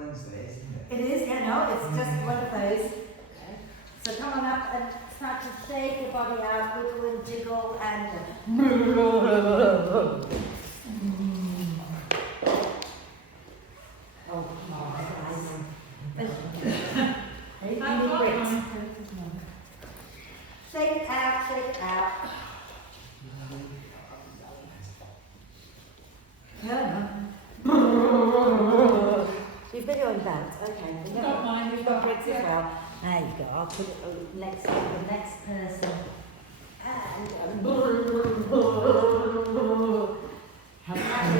Wednesday, isn't it? It is, yeah, no, it's just one of those. Okay. So come on up and start to shake your body out, wiggle and jiggle and... Oh, come on, guys. Shake out, shake out. Yeah, no. You've got your own belt, okay. Don't mind, You've got bricks as well. There you go, I'll put it next to the next person. And how about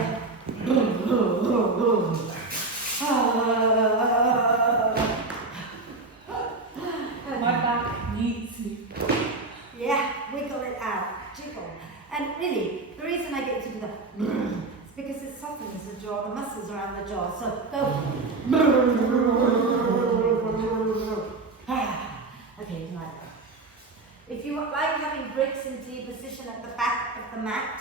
My back needs you. yeah, wiggle it out, jiggle. And really, the reason I get you to do that is because it softens the jaw, the muscles around the jaw. So go. Okay, like that. If you like having bricks into your position at the back of the mat,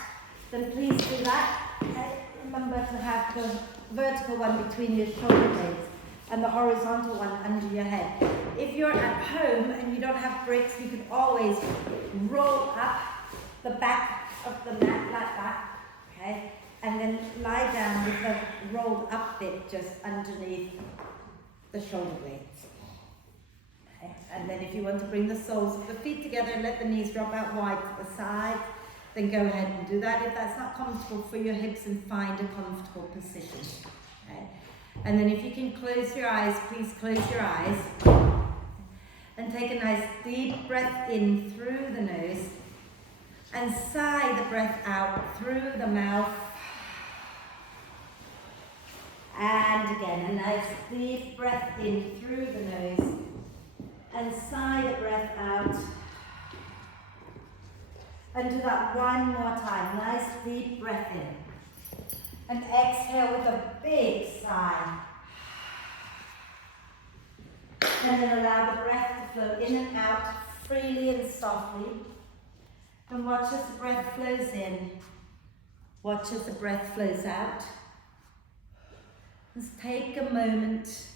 then please do that. Okay? Remember to have the vertical one between your shoulder blades and the horizontal one under your head. If you're at home and you don't have bricks, you can always roll up the back of the mat like that, okay? And then lie down with the rolled up bit just underneath the shoulder blades. Okay? And then if you want to bring the soles of the feet together and let the knees drop out wide to the side, then go ahead and do that. If that's not comfortable for your hips, and find a comfortable position. Okay? And then if you can close your eyes, please close your eyes. And take a nice deep breath in through the nose. And sigh the breath out through the mouth. And again, a nice deep breath in through the nose. And sigh the breath out. And do that one more time. Nice deep breath in. And exhale with a big sigh. And then allow the breath to flow in and out freely and softly. And watch as the breath flows in. Watch as the breath flows out. Just take a moment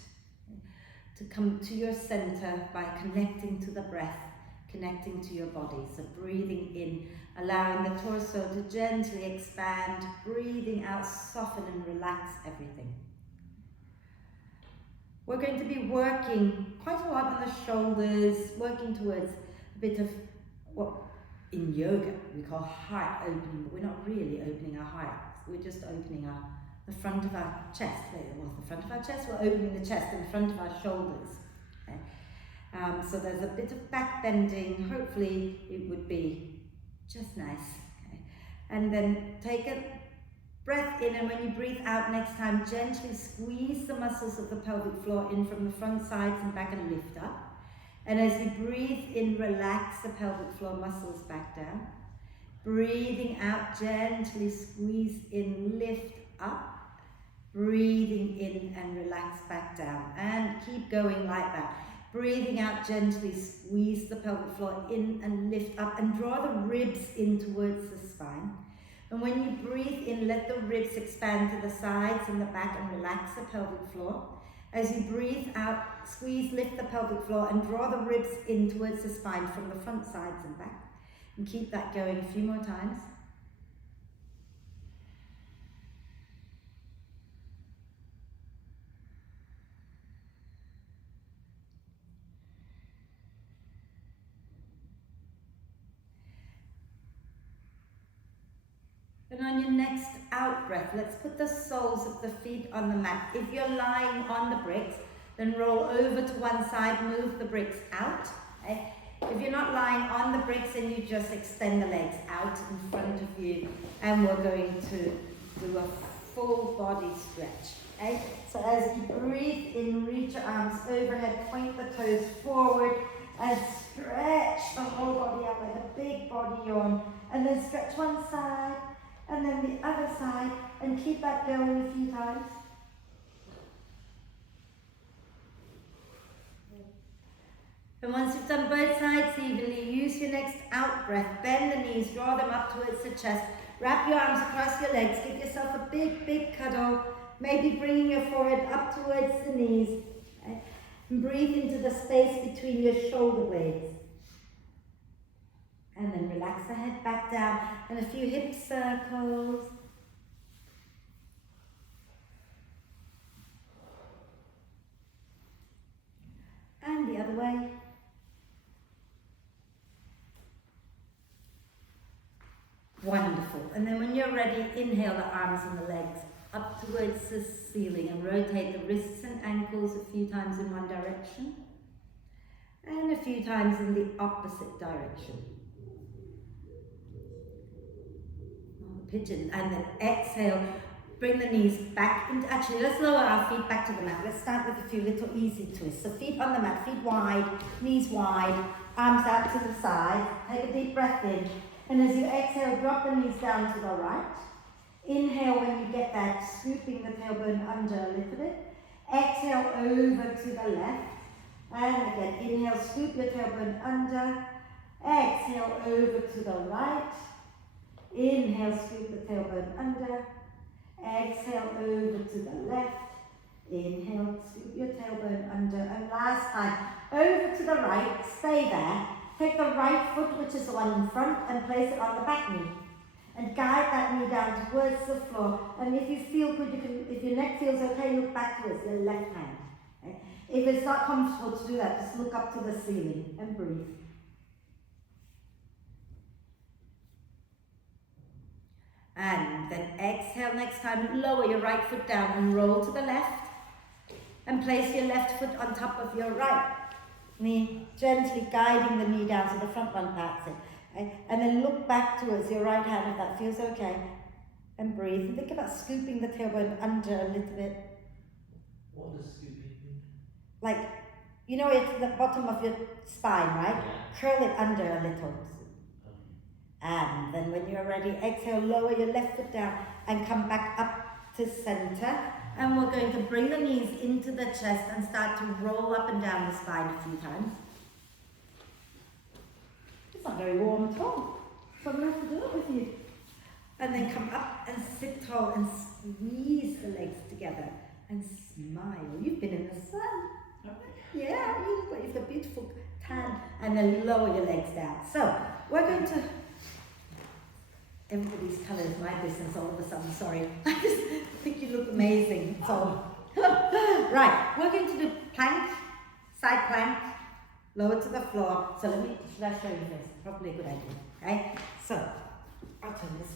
to come to your center by connecting to the breath, connecting to your body. So breathing in, allowing the torso to gently expand, breathing out, soften and relax everything. We're going to be working quite a lot on the shoulders, working towards a bit of what in yoga we call heart opening, but we're not really opening our heart. We're just opening the front of our chest. Well, the front of our chest, we're opening the chest and the front of our shoulders. Okay? So there's a bit of back bending. Hopefully it would be just nice. Okay? And then take a breath in, and when you breathe out next time, gently squeeze the muscles of the pelvic floor in from the front, sides and back, and lift up. And as you breathe in, relax the pelvic floor muscles back down. Breathing out, gently squeeze in, lift up. Breathing in and relax back down. And keep going like that. Breathing out, gently squeeze the pelvic floor in and lift up. And draw the ribs in towards the spine. And when you breathe in, let the ribs expand to the sides and the back and relax the pelvic floor. As you breathe out, squeeze, lift the pelvic floor and draw the ribs in towards the spine from the front, sides and back. And keep that going a few more times. And on your next out breath, let's put the soles of the feet on the mat. If you're lying on the bricks, then roll over to one side, move the bricks out. Okay? If you're not lying on the bricks, then you just extend the legs out in front of you. And we're going to do a full body stretch. Okay? So as you breathe in, reach your arms overhead, point the toes forward, and stretch the whole body out like a big body yawn. And then stretch one side, and then the other side, and keep that going a few times. And once you've done both sides evenly, use your next out breath. Bend the knees, draw them up towards the chest. Wrap your arms across your legs, give yourself a big, big cuddle, maybe bringing your forehead up towards the knees. Okay? And breathe into the space between your shoulder blades. And then relax the head back down and a few hip circles. And the other way. Wonderful. And then when you're ready, inhale the arms and the legs up towards the ceiling and rotate the wrists and ankles a few times in one direction and a few times in the opposite direction. Pigeon. And then exhale, bring the knees back into, actually let's lower our feet back to the mat. Let's start with a few little easy twists. So feet on the mat, feet wide, knees wide, arms out to the side. Take a deep breath in. And as you exhale, drop the knees down to the right. Inhale when you get that, scooping the tailbone under a little bit. Exhale over to the left. And again, inhale, scoop your tailbone under. Exhale over to the right. Inhale, scoop the tailbone under. Exhale over to the left. Inhale, scoop your tailbone under. And last time, over to the right, stay there. Take the right foot, which is the one in front, and place it on the back knee. And guide that knee down towards the floor. And if you feel good, you can, if your neck feels okay, look back towards your left hand. Okay? If it's not comfortable to do that, just look up to the ceiling and breathe. And then exhale next time, lower your right foot down and roll to the left. And place your left foot on top of your right knee, gently guiding the knee down to the front one, that's it. Okay? And then look back towards your right hand if that feels okay. And breathe. And think about scooping the tailbone under a little bit. What does scooping mean? Like, you know it's the bottom of your spine, right? Yeah. Curl it under a little. And then when you're ready, exhale, lower your left foot down and come back up to center. And we're going to bring the knees into the chest and start to roll up and down the spine a few times. It's not very warm at all, so I'm going to have to do it with you. And then come up and sit tall and squeeze the legs together and smile. You've been in the sun. Yeah, you look like you've got a beautiful tan. And then lower your legs down. So we're going to... Everybody's colour is my business all of a sudden, sorry. I just think you look amazing. So, right, we're going to do plank, side plank, lower to the floor. So should I show you this? Probably a good idea, okay? So, I'll turn this.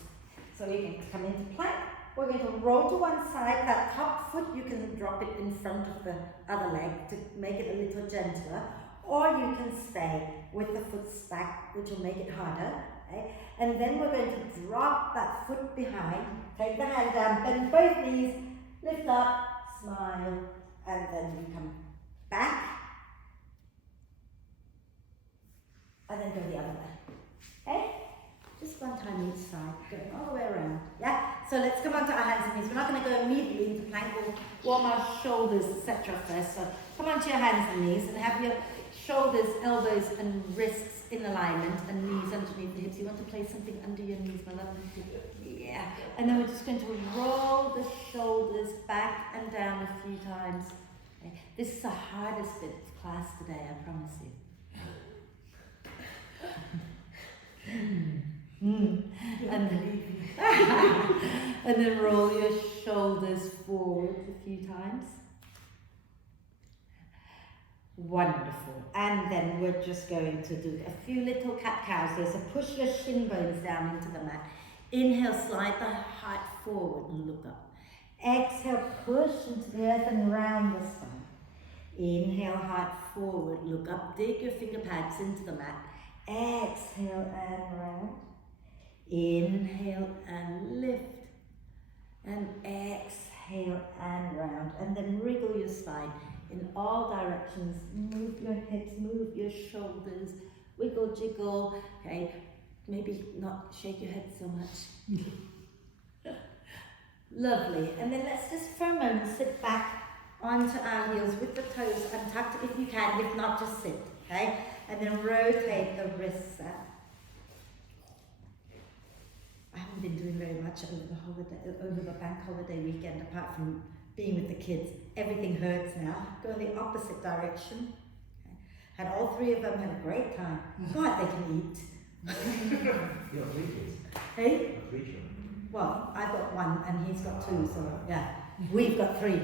So you can come into plank. We're going to roll to one side. That top foot, you can drop it in front of the other leg to make it a little gentler. Or you can stay with the foot stacked, which will make it harder. Okay? And then we're going to drop that foot behind, take the hand down, bend both knees, lift up, smile, and then we come back, and then go the other way. Okay? Just one time each side, going all the way around. Yeah? So let's come onto our hands and knees. We're not going to go immediately into plank, we'll warm our shoulders, etc. first. So come onto your hands and knees and have your shoulders, elbows, and wrists in alignment and knees underneath the hips. You want to place something under your knees, my love? Yeah. And then we're just going to roll the shoulders back and down a few times. Okay. This is the hardest bit of class today, I promise you. And then roll your shoulders forward a few times. Wonderful. And then we're just going to do a few little cat-cows here. So push your shin bones down into the mat. Inhale, slide the heart forward and look up. Exhale, push into the earth and round the spine. Inhale, heart forward, look up, dig your finger pads into the mat. Exhale and round. Inhale and lift. And exhale and round. And then wriggle your spine in all directions. Move your hips, move your shoulders, wiggle, jiggle. Okay, maybe not shake your head so much. Lovely. And then let's just for a moment sit back onto our heels with the toes untucked if you can, if not just sit, okay? And then rotate the wrists out. I haven't haven't been doing very much over the bank holiday weekend, apart from being with the kids. Everything hurts now. Go in the opposite direction. And all three of them had a great time. God, they can eat. You're three kids. Hey? You're three children. Well, I've got one and he's got two, so yeah. We've got three.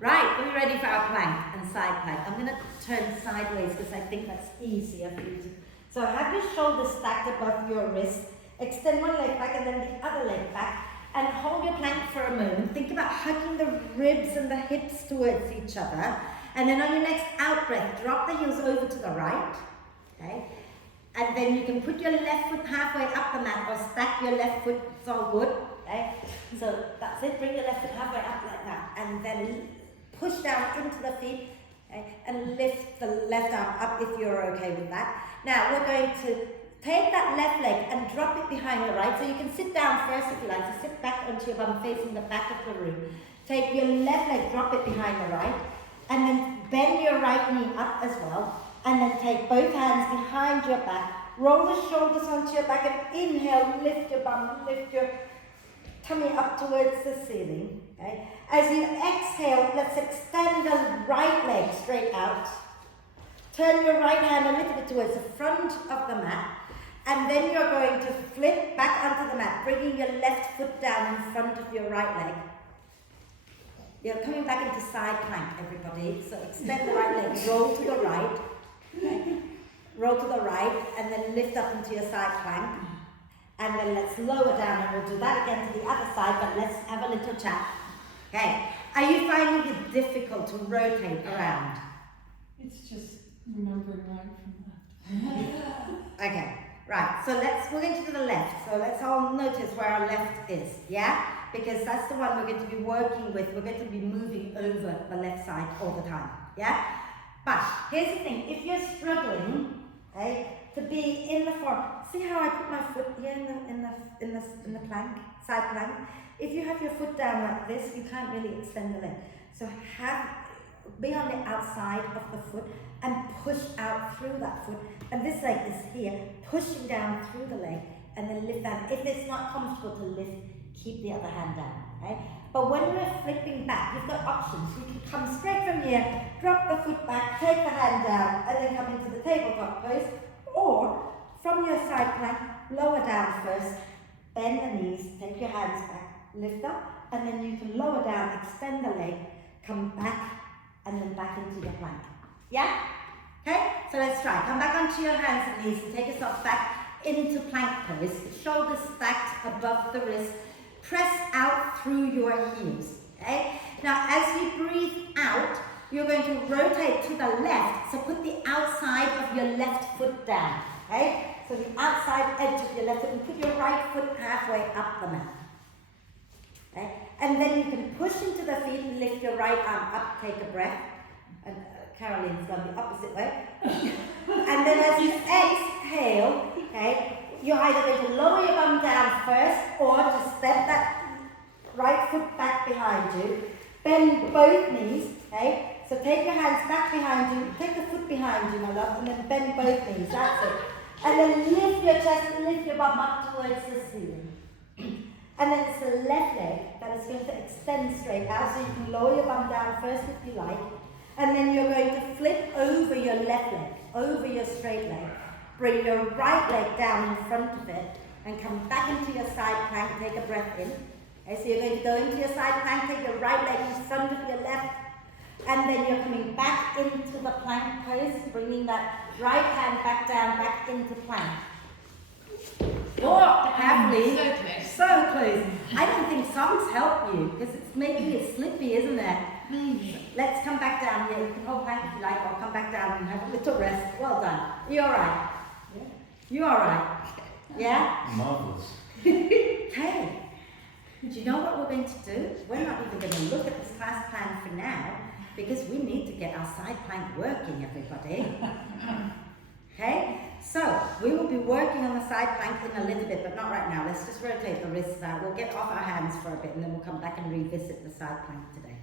Right, are we ready for our plank and side plank? I'm going to turn sideways because I think that's easier for you to. So have your shoulders stacked above your wrist. Extend one leg back and then the other leg back. And hold your plank for a moment. Think about hugging the ribs and the hips towards each other. And then on your next out breath, drop the heels over to the right. Okay? And then you can put your left foot halfway up the mat or stack your left foot. It's all good. Okay? So that's it. Bring your left foot halfway up like that. And then push down into the feet. Okay? And lift the left arm up if you're okay with that. Now we're going to take that left leg and drop it behind the right. So you can sit down first if you like. So sit back onto your bum facing the back of the room. Take your left leg, drop it behind the right. And then bend your right knee up as well. And then take both hands behind your back. Roll the shoulders onto your back and inhale, lift your bum, lift your tummy up towards the ceiling. Okay? As you exhale, let's extend the right leg straight out. Turn your right hand a little bit towards the front of the mat. And then you're going to flip back onto the mat, bringing your left foot down in front of your right leg. You're coming back into side plank, everybody. So extend the right leg, roll to the right. Okay. Roll to the right, and then lift up into your side plank. And then let's lower down, and we'll do that again to the other side, but let's have a little chat. Okay. Are you finding it difficult to rotate around? It's just remembering right from left. Okay. Right, so we're going to do the left. So let's all notice where our left is, yeah? Because that's the one we're going to be working with. We're going to be moving over the left side all the time, yeah? But here's the thing, if you're struggling, okay, to be in the form, see how I put my foot here in the plank, side plank? If you have your foot down like this, you can't really extend the leg. So be on the outside of the foot and push out through that foot. And this leg is here, pushing down through the leg, and then lift that. If it's not comfortable to lift, keep the other hand down, okay? But when we're flipping back, you've got options. You can come straight from here, drop the foot back, take the hand down, and then come into the tabletop pose. Or, from your side plank, lower down first, bend the knees, take your hands back, lift up, and then you can lower down, extend the leg, come back, and then back into your plank. Yeah? Okay? So let's try. Come back onto your hands and knees and take yourself back into plank pose. Shoulders stacked above the wrist. Press out through your heels. Okay? Now as you breathe out, you're going to rotate to the left. So put the outside of your left foot down. Okay? So the outside edge of your left foot, and put your right foot halfway up the mat. Okay? And then you can push into the feet and lift your right arm up, take a breath. And Caroline's gone the opposite way. And then as you exhale, okay, you're either going to lower your bum down first or just step that right foot back behind you. Bend both knees, okay? So take your hands back behind you, take the foot behind you, my love, and then bend both knees, that's it. And then lift your chest and lift your bum up towards the ceiling. And then it's the left leg that is going to extend straight out, so you can lower your bum down first if you like. And then you're going to flip over your left leg, over your straight leg. Bring your right leg down in front of it and come back into your side plank, take a breath in. Okay, so you're going to go into your side plank, take your right leg in front of your left, and then you're coming back into the plank pose, bringing that right hand back down, back into plank. Oh, happily. So close. I don't think songs help you because it's making it slippy, isn't it? Let's come back down here. You can hold plank if you like, or come back down and have a little rest. Well done. You all right? Yeah. You all right? Yeah? Marvelous. Okay. Do you know what we're going to do? We're not even going to look at this class plan for now because we need to get our side plank working, everybody. Okay? So, we will be working on the side plank in a little bit, but not right now. Let's just rotate the wrists out. We'll get off our hands for a bit and then we'll come back and revisit the side plank today.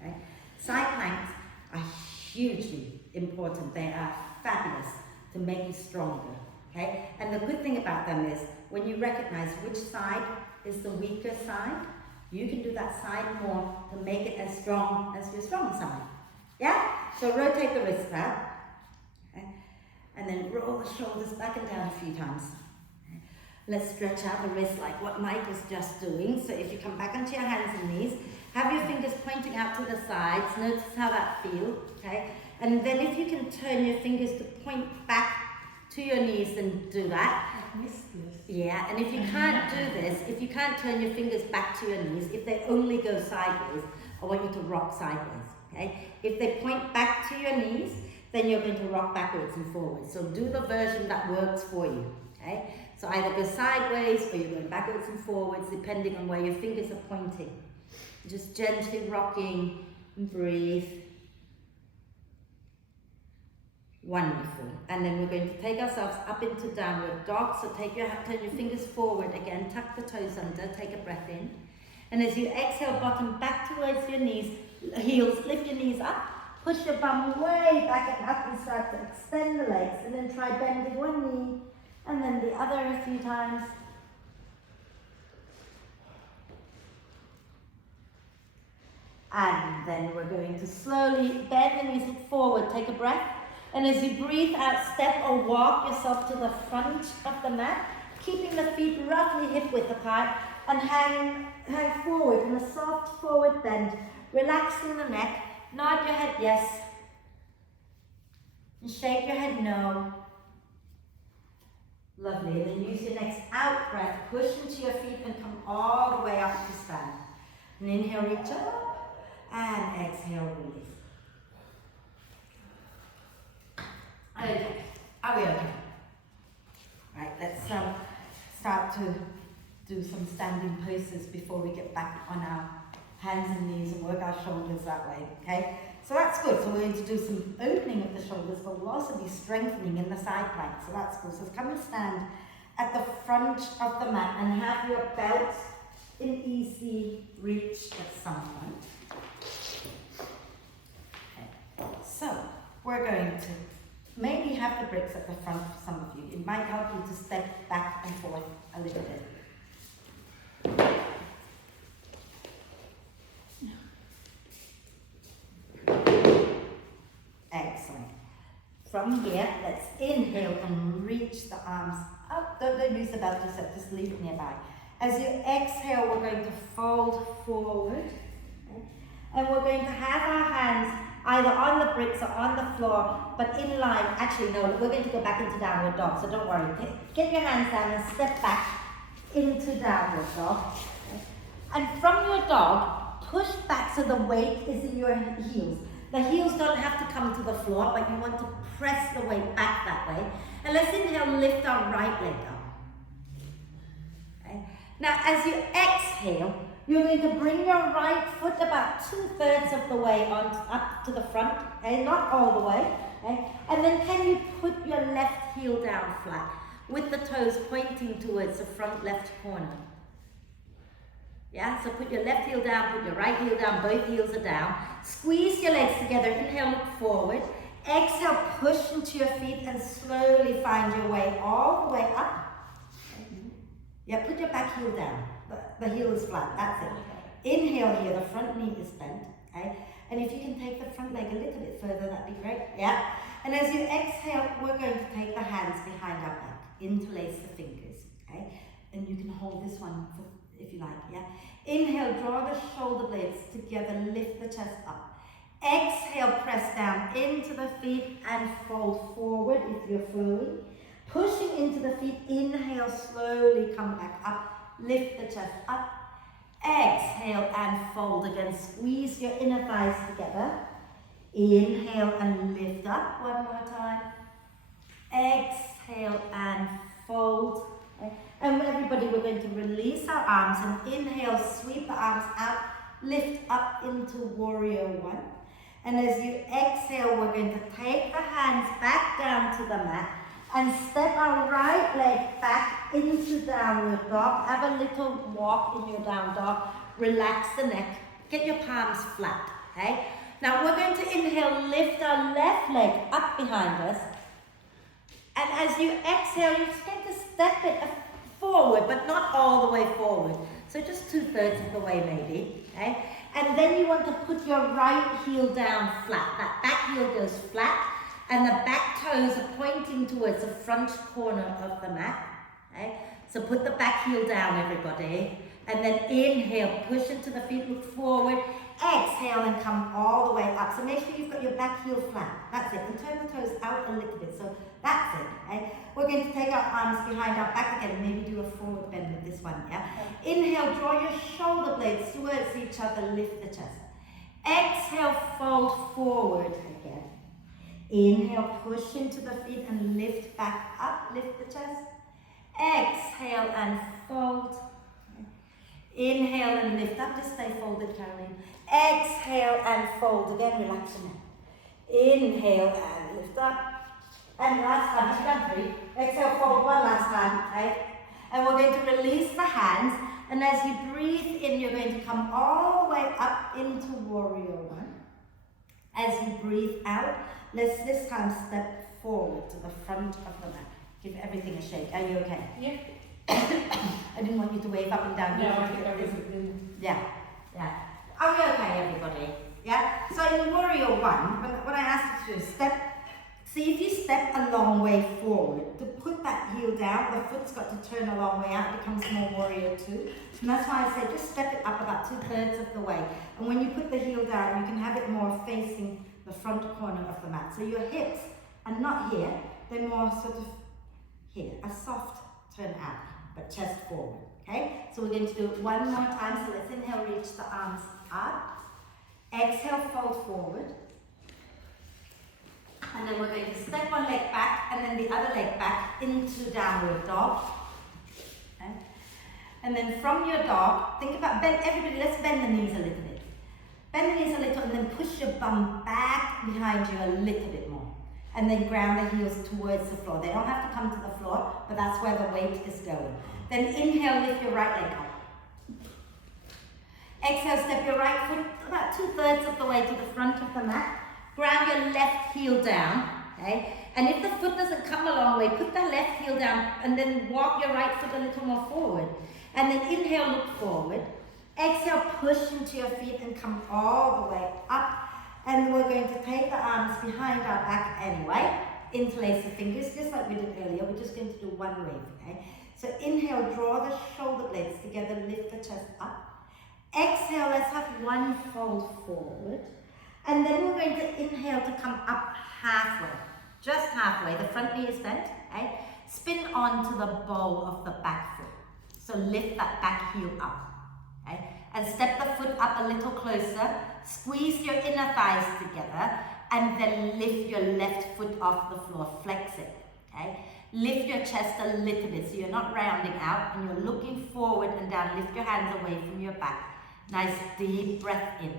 Okay? Side planks are hugely important. They are fabulous to make you stronger. Okay? And the good thing about them is when you recognize which side is the weaker side, you can do that side more to make it as strong as your strong side. Yeah? So rotate the wrists back. Okay? And then roll the shoulders back and down a few times. Okay? Let's stretch out the wrist like what Mike was just doing. So if you come back onto your hands and knees, have your fingers pointing out to the sides. Notice how that feels. Okay? And then if you can turn your fingers to point back to your knees, then do that. I missed this. Yeah, and if you can't do this, if you can't turn your fingers back to your knees, if they only go sideways, I want you to rock sideways, okay? If they point back to your knees, then you're going to rock backwards and forwards. So do the version that works for you, okay? So either go sideways or you're going backwards and forwards, depending on where your fingers are pointing. Just gently rocking and breathe. Wonderful. And then we're going to take ourselves up into downward dog. So turn your fingers forward again, tuck the toes under, take a breath in. And as you exhale, bottom back towards your knees, heels, lift your knees up, push your bum way back and up and start to extend the legs. And then try bending one knee and then the other a few times. And then we're going to slowly bend the knees forward, take a breath. And as you breathe out, step or walk yourself to the front of the mat, keeping the feet roughly hip width apart and hang forward in a soft forward bend, relaxing the neck. Nod your head yes, and shake your head no. Lovely. And then use your next out breath, push into your feet and come all the way up to stand. And inhale, reach up, and exhale, release. Okay, are we okay? Right, let's start to do some standing poses before we get back on our hands and knees and work our shoulders that way, okay? So that's good. So we're going to do some opening of the shoulders, but we'll also be strengthening in the side plank, so that's good. So come and stand at the front of the mat and have your belt in easy reach at some point. Okay. So we're going to maybe have the bricks at the front for some of you. It might help you to step back and forth a little bit. Excellent. From here, let's inhale and reach the arms up. Don't use the belt yourself, just leave it nearby. As you exhale, we're going to fold forward. Okay? And we're going to have our hands either on the bricks or on the floor, but in line. Actually, no, we're going to go back into downward dog, so don't worry. Get your hands down and step back into downward dog. Okay? And from your dog, push back so the weight is in your heels. The heels don't have to come to the floor, but you want to press the weight back that way. And let's inhale, lift our right leg up. Okay? Now, as you exhale, you're going to bring your right foot about 2/3 of the way up to the front, okay? Not all the way. Okay? And then can you put your left heel down flat with the toes pointing towards the front left corner? Yeah, so put your left heel down, put your right heel down, both heels are down. Squeeze your legs together, inhale, look forward. Exhale, push into your feet and slowly find your way all the way up. Yeah, put your back heel down. The heel is flat, that's it. Inhale here, the front knee is bent, okay? And if you can take the front leg a little bit further, that'd be great, yeah? And as you exhale, we're going to take the hands behind our back, interlace the fingers, okay? And you can hold this one if you like, yeah? Inhale, draw the shoulder blades together, lift the chest up. Exhale, press down into the feet and fold forward if you're flowing. Pushing into the feet, inhale, slowly come back up. Lift the chest up. Exhale and fold again. Squeeze your inner thighs together. Inhale and lift up one more time. Exhale and fold. Okay. And everybody, we're going to release our arms and inhale, sweep the arms out, lift up into warrior one. And as you exhale, we're going to take the hands back down to the mat and step our right leg back into downward dog. Have a little walk in your down dog. Relax the neck. Get your palms flat, okay? Now we're going to inhale, lift our left leg up behind us. And as you exhale, you're just going to step it forward, but not all the way forward. So just 2/3 of the way maybe, okay? And then you want to put your right heel down flat. That back heel goes flat, and the back toes are pointing towards the front corner of the mat, okay? So put the back heel down, everybody. And then inhale, push into the feet, look forward. Exhale and come all the way up. So make sure you've got your back heel flat. That's it. And turn the toes out a little bit. So that's it. Okay? We're going to take our arms behind our back again. Maybe do a forward bend with this one. Yeah. Inhale, draw your shoulder blades towards each other. Lift the chest. Exhale, fold forward again. Inhale, push into the feet and lift back up. Lift the chest. Exhale and fold. Inhale and lift up. Just stay folded, Caroline. Exhale and fold again. Relax your neck. Inhale and lift up. And last time, you've done 3. Exhale, fold one last time. Right? And we're going to release the hands. And as you breathe in, you're going to come all the way up into Warrior One. As you breathe out, let's this time step forward to the front of the mat. Give everything a shake. Are you okay? Yeah. I didn't want you to wave up and down. No, I think I was in. Yeah. Are we okay, everybody? Yeah? So in Warrior One, what I asked you to do is see if you step a long way forward, to put that heel down, the foot's got to turn a long way out, it becomes more Warrior Two. And that's why I say just step it up about 2/3 of the way. And when you put the heel down, you can have it more facing the front corner of the mat. So your hips are not here, they're more sort of here, a soft turn out, but chest forward. Okay, so we're going to do it one more time. So let's inhale, reach the arms up. Exhale, fold forward. And then we're going to step one leg back and then the other leg back into downward dog. Okay. And then from your dog, think about bend, everybody, let's bend the knees a little bit. Bend the knees a little and then push your bum back behind you a little bit more. And then ground the heels towards the floor. They don't have to come to the floor, but that's where the weight is going. Then inhale, lift your right leg up. Exhale, step your right foot about 2/3 of the way to the front of the mat. Ground your left heel down, okay? And if the foot doesn't come a long way, put the left heel down and then walk your right foot a little more forward. And then inhale, look forward. Exhale, push into your feet and come all the way up. And we're going to take the arms behind our back anyway. Interlace the fingers, just like we did earlier. We're just going to do one wave, okay? So inhale, draw the shoulder blades together, lift the chest up. Exhale, let's have one fold forward. And then we're going to inhale to come up halfway, just halfway. The front knee is bent, okay? Spin onto the ball of the back foot. So lift that back heel up, okay? And step the foot up a little closer. Squeeze your inner thighs together and then lift your left foot off the floor. Flex it, okay? Lift your chest a little bit so you're not rounding out and you're looking forward and down. Lift your hands away from your back. Nice deep breath in.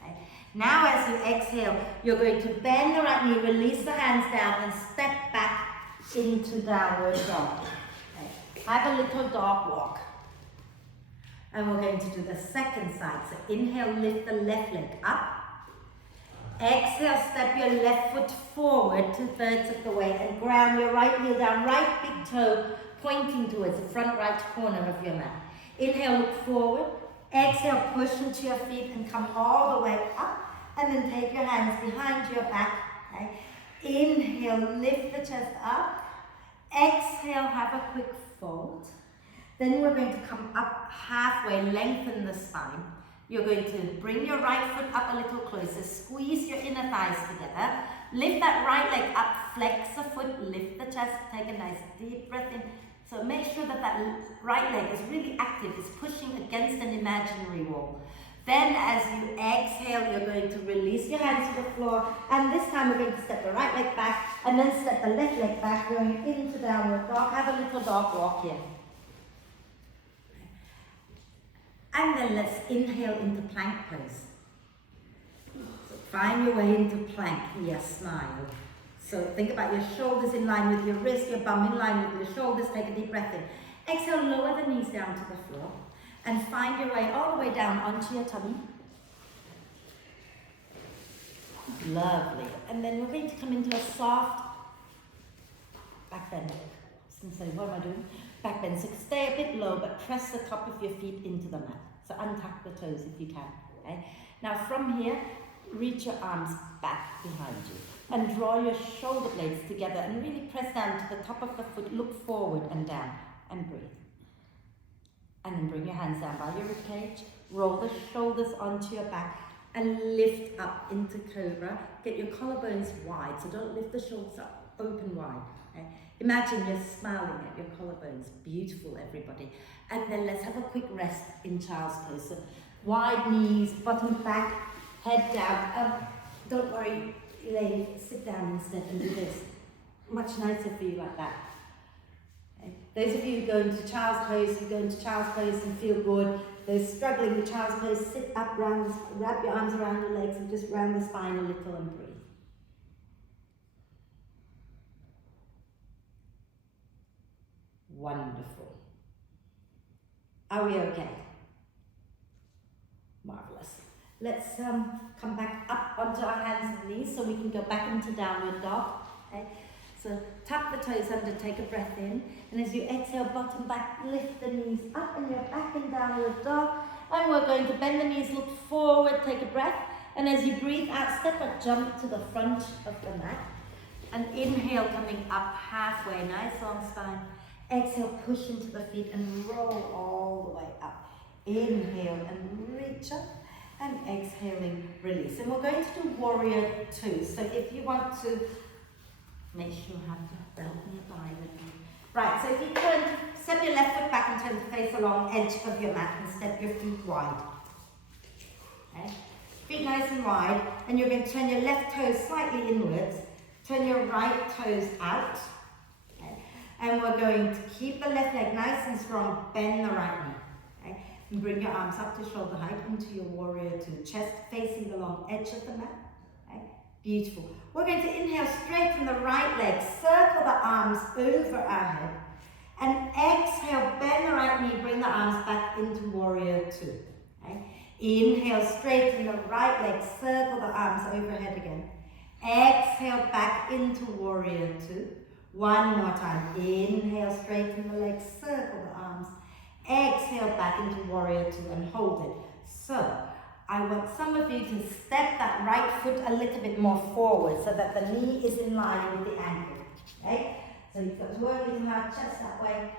Okay? Now as you exhale, you're going to bend the right knee, release the hands down and step back into downward dog. Okay? Have a little dog walk. And we're going to do the second side. So inhale, lift the left leg up. Exhale, step your left foot forward 2/3 of the way and ground your right heel down, right big toe pointing towards the front right corner of your mat. Inhale, look forward. Exhale, push into your feet and come all the way up. And then take your hands behind your back. Okay? Inhale, lift the chest up. Exhale, have a quick fold. Then we're going to come up halfway, lengthen the spine. You're going to bring your right foot up a little closer, squeeze your inner thighs together, lift that right leg up, flex the foot, lift the chest, take a nice deep breath in. So make sure that that right leg is really active, it's pushing against an imaginary wall. Then as you exhale, you're going to release your hands to the floor, and this time we're going to step the right leg back, and then step the left leg back, going into downward dog. Have a little dog walk here. And then let's inhale into plank pose. So find your way into plank here, smile. So think about your shoulders in line with your wrist, your bum in line with your shoulders. Take a deep breath in. Exhale, lower the knees down to the floor. And find your way all the way down onto your tummy. Lovely. And then we're going to come into a soft back bend. So what am I doing? Back bend. So stay a bit low, but press the top of your feet into the mat. So untuck the toes if you can. Okay? Now from here, reach your arms back behind you and draw your shoulder blades together and really press down to the top of the foot. Look forward and down and breathe. And then bring your hands down by your ribcage. Roll the shoulders onto your back and lift up into cobra. Get your collarbones wide, so don't lift the shoulders up, open wide. Okay? Imagine you're smiling at your collarbones. Beautiful, everybody. And then let's have a quick rest in child's pose. So wide knees, bottom back, head down. Don't worry, Elaine, sit down instead and do this. Much nicer for you like that. Okay. Those of you who go into child's pose, and feel good. Those struggling with child's pose, sit up, wrap your arms around your legs and just round the spine a little and breathe. Wonderful. Are we okay? Marvelous. Let's come back up onto our hands and knees so we can go back into downward dog. Okay? So tuck the toes under, take a breath in, and as you exhale, bottom back, lift the knees up and you're back in downward dog. And we're going to bend the knees, look forward, take a breath, and as you breathe out, step or jump to the front of the mat. And inhale, coming up halfway, nice long spine. Exhale, push into the feet and roll all the way up. Inhale and reach up, and exhaling, release. And we're going to do warrior two. So if you want to, make sure you have your belt nearby with you. Right, so if you step your left foot back and turn to face along edge of your mat and step your feet wide. Okay? Feet nice and wide, and you're going to turn your left toes slightly inwards, turn your right toes out. And we're going to keep the left leg nice and strong, bend the right knee. Okay? And bring your arms up to shoulder height into your warrior two, chest facing the long edge of the mat. Okay? Beautiful. We're going to inhale, straighten the right leg, circle the arms over our head, and exhale, bend the right knee, bring the arms back into warrior two. Okay? Inhale, straighten the right leg, circle the arms overhead again. Exhale, back into warrior two. One more time. Inhale, straighten the legs, circle the arms. Exhale, back into warrior two and hold it. So, I want some of you to step that right foot a little bit more forward so that the knee is in line with the ankle. Okay? So you've got to work into our chest that way.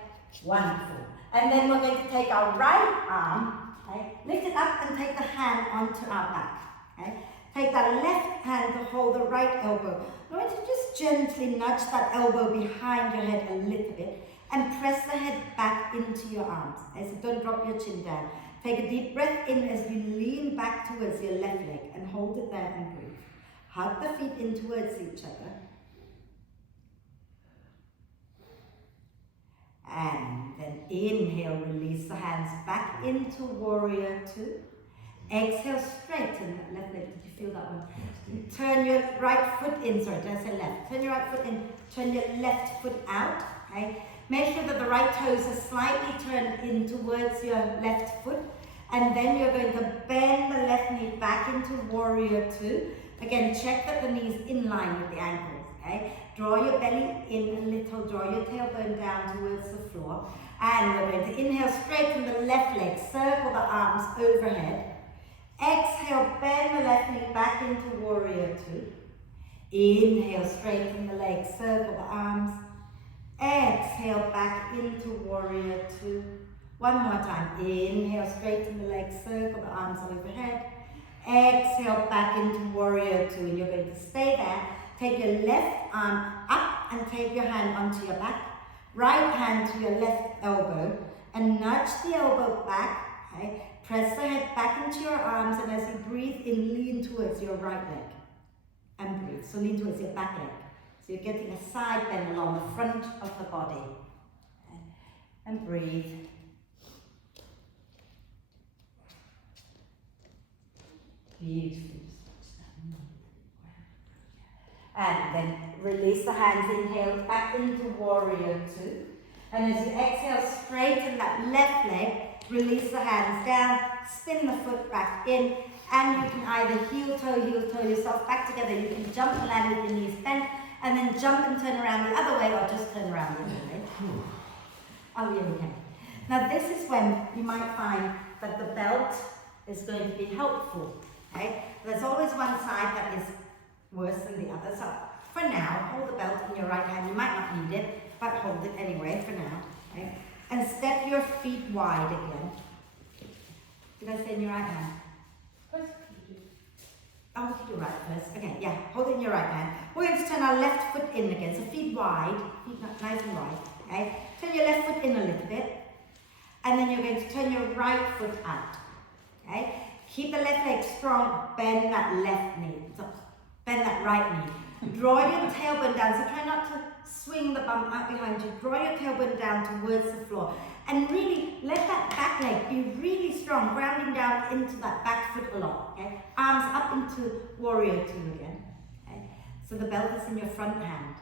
Wonderful. And then we're going to take our right arm, okay, lift it up and take the hand onto our back. Okay? Take that left hand to hold the right elbow. I want you to just gently nudge that elbow behind your head a little bit and press the head back into your arms. Okay? So don't drop your chin down. Take a deep breath in as you lean back towards your left leg and hold it there and breathe. Hug the feet in towards each other. And then inhale, release the hands back into warrior two. Exhale, straighten that left leg. Did you feel that one? Turn your right foot in. Sorry, did I say left? Turn your right foot in. Turn your left foot out. Okay. Make sure that the right toes are slightly turned in towards your left foot. And then you're going to bend the left knee back into warrior two. Again, check that the knee is in line with the ankles. Okay. Draw your belly in a little. Draw your tailbone down towards the floor. And we're going to inhale, straighten the left leg. Circle the arms overhead. Exhale, bend the left knee back into warrior two. Inhale, straighten the legs, circle the arms. Exhale, back into warrior two. One more time. Inhale, straighten the legs, circle the arms overhead. Exhale, back into warrior two. And you're going to stay there. Take your left arm up and take your hand onto your back. Right hand to your left elbow. And nudge the elbow back. Okay? Press the head back into your arms, and as you breathe in, lean towards your right leg. And breathe. So lean towards your back leg. So you're getting a side bend along the front of the body. Okay. And breathe. Beautiful. And then release the hands, inhale back into warrior two. And as you exhale, straighten that left leg. Release the hands down, spin the foot back in, and you can either heel toe yourself back together. You can jump and land with your knees bent, And then jump and turn around the other way, or just turn around the other way. Oh, yeah, okay. Now this is when you might find that the belt is going to be helpful. Okay? There's always one side that is worse than the other. So for now, hold the belt in your right hand. You might not need it, but hold it anyway for now. Okay? And step your feet wide again. Did I say in your right hand? Oh, we can do right first. Okay, yeah, hold it in your right hand. We're going to turn our left foot in again. So feet wide, feet nice and wide. Okay? Turn your left foot in a little bit. And then you're going to turn your right foot out. Okay? Keep the left leg strong. Bend that left knee. So bend that right knee. Draw your tailbone down. So try not to swing the bum out behind you. Draw your tailbone down towards the floor. And really let that back leg be really strong, grounding down into that back foot a lot. Okay? Arms up into warrior two again. Okay? So the belt is in your front hand.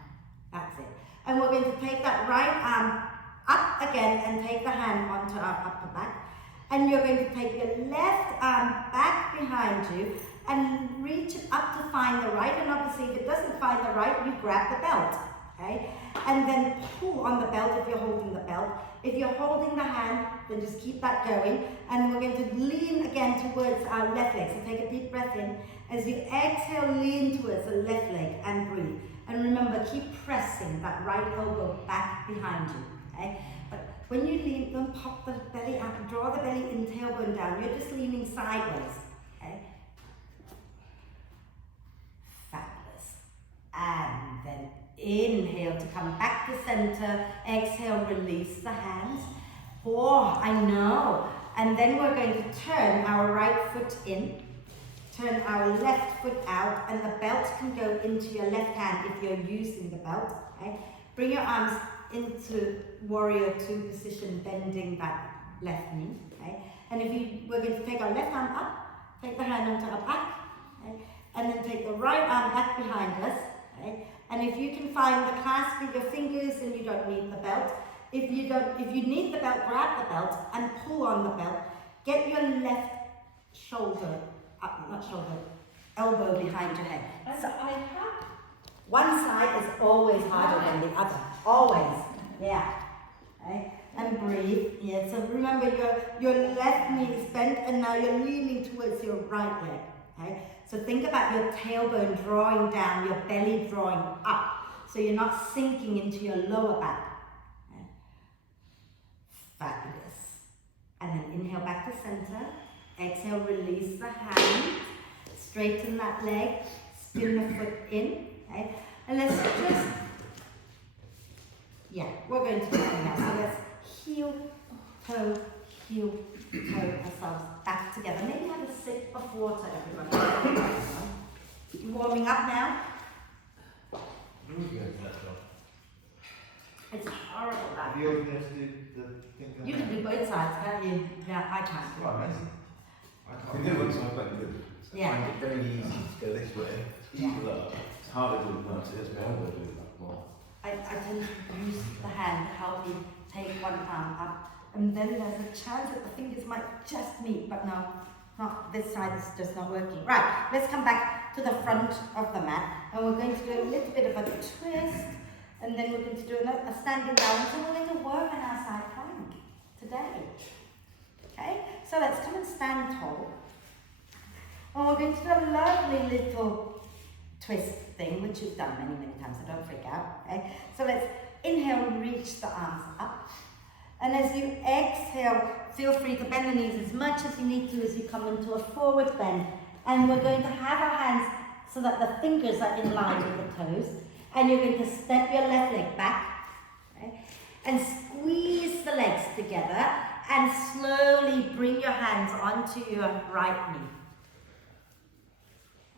That's it. And we're going to take that right arm up again and take the hand onto our upper back. And you're going to take your left arm back behind you and reach it up to find the right. And obviously if it doesn't find the right, you grab the belt. Okay? And then pull on the belt if you're holding the belt. If you're holding the hand, then just keep that going. And we're going to lean again towards our left leg. So take a deep breath in. As you exhale, lean towards the left leg and breathe. And remember, keep pressing that right elbow back behind you. Okay? But when you lean, don't pop the belly up, draw the belly in, tailbone down. You're just leaning sideways. Okay? Fabulous. And then inhale to come back to center. Exhale, release the hands. Oh, I know. And then we're going to turn our right foot in. Turn our left foot out, and the belt can go into your left hand if you're using the belt. Okay? Bring your arms into warrior two position, bending that left knee. Okay? And we're going to take our left arm up, take the hand onto our back, okay? And then take the right arm back behind us. Okay? And if you can find the clasp with your fingers, then you don't need the belt. If you need the belt, grab the belt and pull on the belt. Get your left shoulder. Elbow behind your head. So I have. One side is always harder than the other. Always. Yeah. Okay. And breathe. Yeah. So remember your left knee is bent and now you're leaning towards your right leg. Okay. So think about your tailbone drawing down, your belly drawing up. So you're not sinking into your lower back. Okay. Fabulous. And then inhale back to center. Exhale, release the hand, straighten that leg, spin the foot in, okay? And let's just, we're going to do it now. So let's heel, toe, ourselves back together. Maybe have a sip of water, everybody. You warming up now? It's horrible that. Have you always do the thing? You can do both sides, can't you? Yeah, I can't. Quite amazing. I I can't. can do it once I've got good. Yeah. I find it very easy to go this way. Yeah. It's harder to do it once, it's better to do it more. I tend to use the hand to help me take one arm up, and then there's a chance that the fingers might just meet, but no, not this side is just not working. Right, let's come back to the front of the mat, and we're going to do a little bit of a twist, and then we're going to do a standing balance, and we're going to work on our side plank today. Okay, so let's come and stand tall, and we're going to do a lovely little twist thing, which you've done many times, so don't freak out. Okay, so let's inhale and reach the arms up, and as you exhale, feel free to bend the knees as much as you need to as you come into a forward bend, and we're going to have our hands so that the fingers are in line with the toes, and you're going to step your left leg back, okay, and squeeze the legs together, and slowly bring your hands onto your right knee.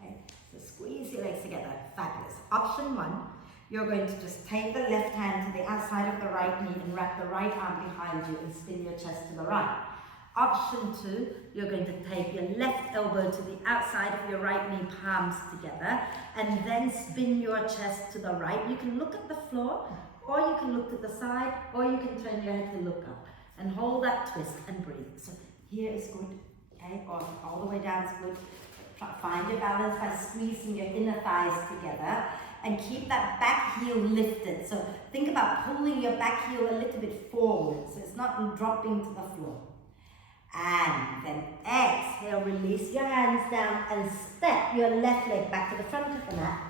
Okay, so squeeze your legs together. Fabulous. Option one, you're going to just take the left hand to the outside of the right knee and wrap the right arm behind you and spin your chest to the right. Option two, you're going to take your left elbow to the outside of your right knee, palms together, and then spin your chest to the right. You can look at the floor, or you can look to the side, or you can turn your head to look up. And hold that twist and breathe. So here is good, okay, or all the way down is good. Find your balance by squeezing your inner thighs together. and keep that back heel lifted. So think about pulling your back heel a little bit forward so it's not dropping to the floor. And then exhale, release your hands down and step your left leg back to the front of the mat.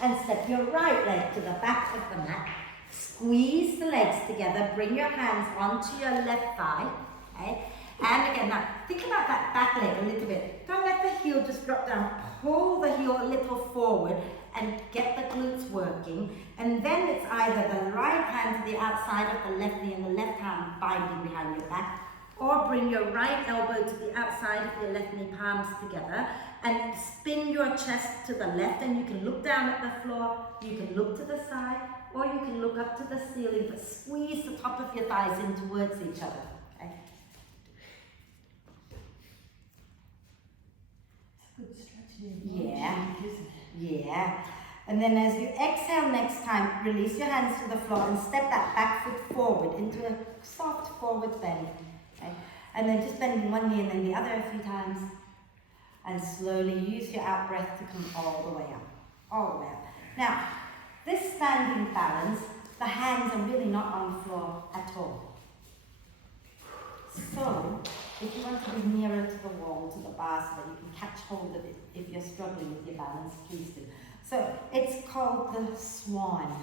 And step your right leg to the back of the mat. Squeeze the legs together, bring your hands onto your left thigh. Okay? And again, now think about that back leg a little bit. Don't let the heel just drop down. Pull the heel a little forward and get the glutes working. And then it's either the right hand to the outside of the left knee and the left hand binding behind your back, or bring your right elbow to the outside of your left knee, palms together, and spin your chest to the left, and you can look down at the floor, you can look to the side, or you can look up to the ceiling, but squeeze the top of your thighs in towards each other. Okay? Good stretching. Yeah. Isn't it? Yeah. And then as you exhale next time, release your hands to the floor and step that back foot forward into a soft forward bend. Okay? And then just bending one knee and then the other a few times. And slowly use your out breath to come all the way up. All the way up. Now, this standing balance, the hands are really not on the floor at all. So, if you want to be nearer to the wall, to the bar, so that you can catch hold of it if you're struggling with your balance, please do. So, it's called the swan.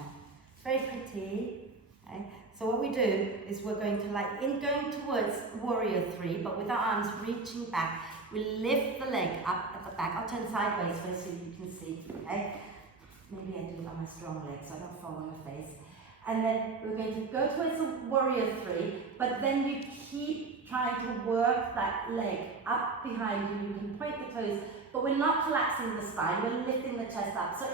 It's very pretty. Okay? So what we do is we're going to going towards warrior 3, but with our arms reaching back, we lift the leg up at the back. I'll turn sideways first so you can see, okay? Maybe I do it on my strong leg so I don't fall on my face. And then we're going to go towards the warrior 3, but then you keep trying to work that leg up behind you. You can point the toes, but we're not collapsing the spine, we're lifting the chest up. So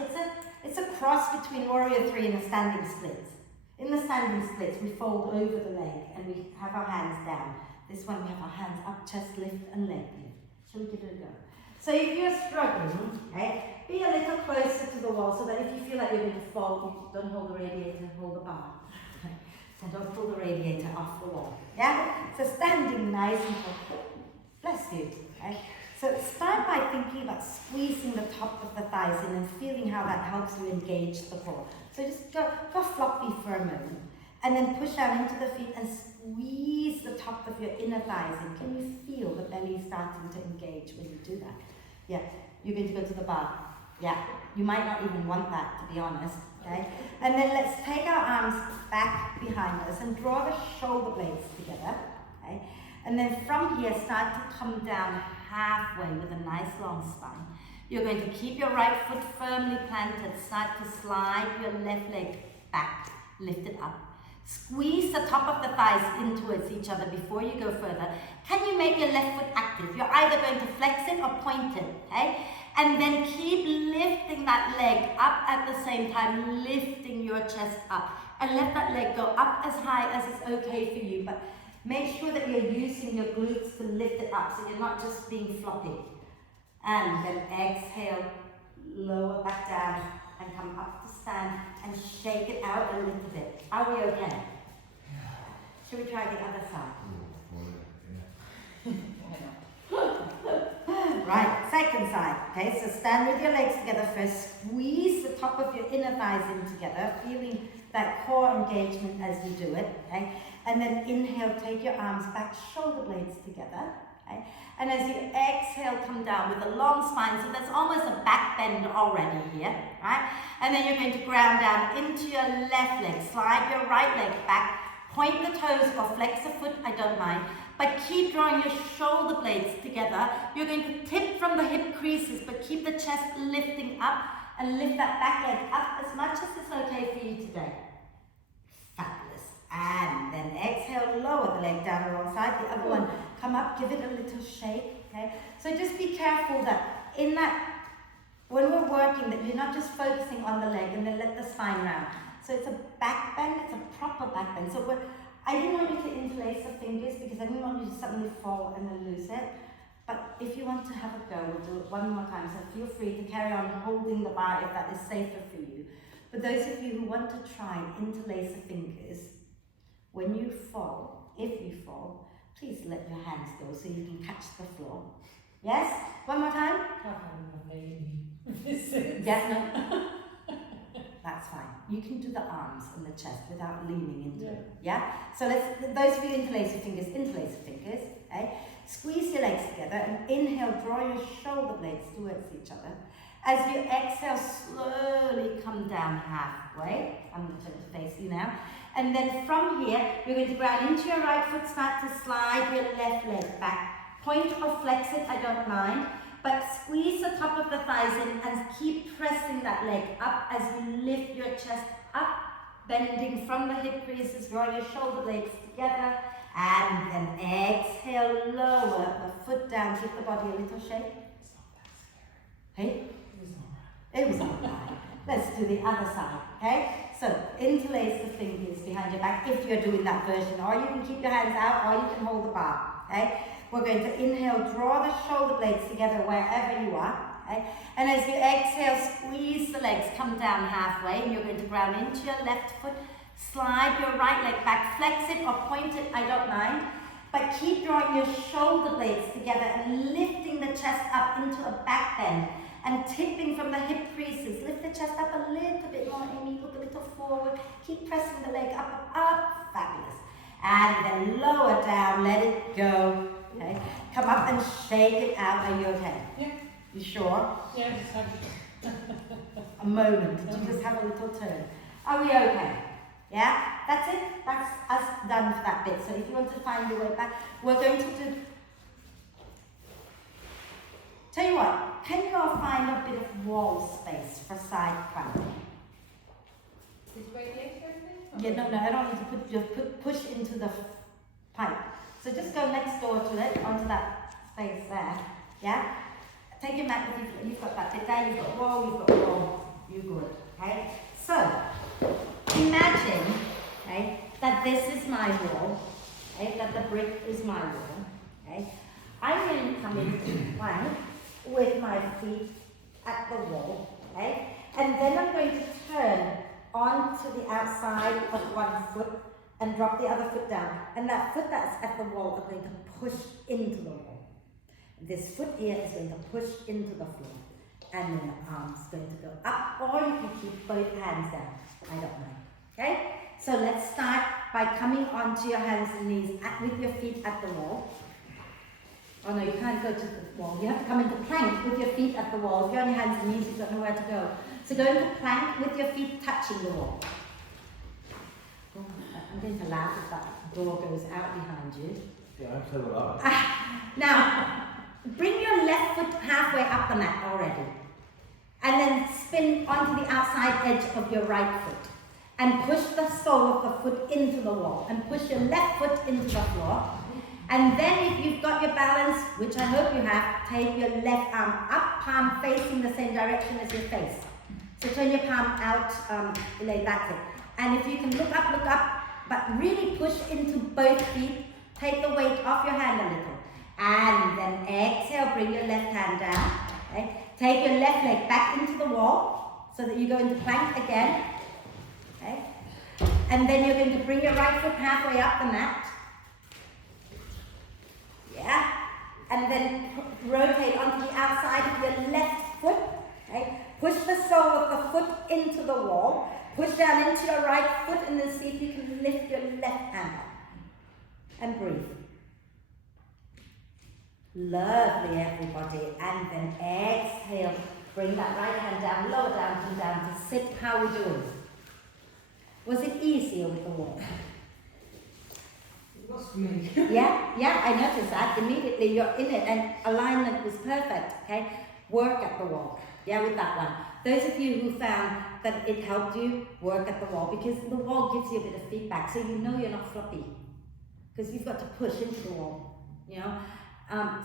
it's a cross between warrior 3 and the standing splits. In the standing splits, we fold over the leg and we have our hands down. This one, we have our hands up, chest lift and leg lift. Shall we give it a go? So if you're struggling, okay, be a little closer to the wall so that if you feel like you're going to fall, you don't hold the radiator, hold the bar. Okay? So don't pull the radiator off the wall. Yeah? So standing nice and tall. Bless you. Okay? So start by thinking about squeezing the top of the thighs in and feeling how that helps you engage the core. So just go floppy for a moment. And then push down into the feet and squeeze the top of your inner thighs in. Can you feel the belly starting to engage when you do that? Yeah, you're going to go to the bar. Yeah, you might not even want that, to be honest. Okay? And then let's take our arms back behind us and draw the shoulder blades together. Okay? And then from here, start to come down halfway with a nice long spine. You're going to keep your right foot firmly planted. Start to slide your left leg back, lift it up. Squeeze the top of the thighs in towards each other before you go further. Can you make your left foot active? You're either going to flex it or point it, okay? And then keep lifting that leg up at the same time, lifting your chest up. And let that leg go up as high as it's okay for you, but make sure that you're using your glutes to lift it up so you're not just being floppy. And then exhale, lower back down and come up to stand and shake it out a little bit. Are we okay? Yeah. Should we try the other side? Right, second side. Okay, so stand with your legs together first. Squeeze the top of your inner thighs in together, feeling that core engagement as you do it. Okay, and then inhale, take your arms back, shoulder blades together. Okay, and as you exhale, come down with a long spine. So there's almost a back bend already here, right? And then you're going to ground down into your left leg. Slide your right leg back. Point the toes or flex the foot, I don't mind. But keep drawing your shoulder blades together. You're going to tip from the hip creases, but keep the chest lifting up and lift that back leg up as much as it's okay for you today. Fabulous. And then exhale, lower the leg down alongside the other one. Come up, give it a little shake, okay? So just be careful that in that, when we're working, that you're not just focusing on the leg and then let the spine round. So it's a back bend, it's a proper back bend. So I didn't want you to interlace the fingers because I didn't want you to suddenly fall and then lose it. But if you want to have a go, we'll do it one more time. So feel free to carry on holding the bar if that is safer for you. But those of you who want to try and interlace the fingers, when you fall, if you fall, please let your hands go so you can catch the floor. Yes? One more time? I'm a baby. Yes, no. you can do the arms and the chest without leaning into Yeah. it. Yeah? So those of you interlace your fingers, okay? Squeeze your legs together and inhale, draw your shoulder blades towards each other. As you exhale, slowly come down halfway. I'm going to turn to face you now. And then from here, you're going to ground into your right foot, start to slide your left leg back. Point or flex it, I don't mind. But squeeze the top of the thighs in and keep pressing that leg up as you lift your chest up, bending from the hip creases, draw your shoulder blades together. And then exhale, lower the foot down, give the body a little shake. Hey? It was alright. Let's do the other side, okay? So, interlace the fingers behind your back if you're doing that version, or you can keep your hands out, or you can hold the bar, okay? We're going to inhale, draw the shoulder blades together wherever you are, okay? And as you exhale, squeeze the legs, come down halfway, and you're going to ground into your left foot, slide your right leg back, flex it or point it, I don't mind, but keep drawing your shoulder blades together and lifting the chest up into a back bend. And tipping from the hip creases. Lift the chest up a little bit more, Amy. Look a little forward. Keep pressing the leg up, up. Fabulous. And then lower down. Let it go. Okay. Come up and shake it out. Are you okay? Yeah. You sure? Yeah, just have A moment. You just have a little turn. Are we okay? Yeah? That's it. That's us done for that bit. So if you want to find your way back, we're going to do... Tell you what, can you all find a bit of wall space for side plank? This radiator thing? Yeah, no, I don't need to push into the pipe. So just go next door to it, onto that space there. Yeah? Take your mat with you, you've got that bit there, you've got wall, you're good. Okay? So, imagine, okay, that this is my wall, okay, that the brick is my wall. Okay? I'm going to come into plank with my feet at the wall, okay? And then I'm going to turn onto the outside of one foot and drop the other foot down. And that foot that's at the wall, I'm going to push into the wall. This foot here is going to push into the floor. And then the arm's going to go up, or you can keep both hands down. I don't know, okay? So let's start by coming onto your hands and knees with your feet at the wall. Oh no, you can't go to the wall. You have to come into plank with your feet at the wall. If you're on your hands and knees, you've got nowhere to go. So go into plank with your feet touching the wall. Oh, I'm going to laugh if that door goes out behind you. Yeah, I'm so alive. Now, bring your left foot halfway up the mat already. And then spin onto the outside edge of your right foot. And push the sole of the foot into the wall. And push your left foot into the floor. And then if you've got your balance, which I hope you have, take your left arm up, palm facing the same direction as your face. So turn your palm out, that's it. And if you can look up, but really push into both feet, take the weight off your hand a little. And then exhale, bring your left hand down. Okay? Take your left leg back into the wall, so that you go into plank again. Okay? And then you're going to bring your right foot halfway up the mat. Yeah, and then rotate onto the outside of your left foot. Okay? Push the sole of the foot into the wall. Push down into your right foot and then see if you can lift your left hand up. And breathe. Lovely, everybody. And then exhale. Bring that right hand down, lower down, come down to sit. How are we doing? Was it easier with the wall? Yeah, I noticed that. Immediately you're in it and alignment was perfect, okay? Work at the wall, yeah, with that one. Those of you who found that it helped you, work at the wall, because the wall gives you a bit of feedback, so you know you're not floppy. Because you've got to push into the wall, you know?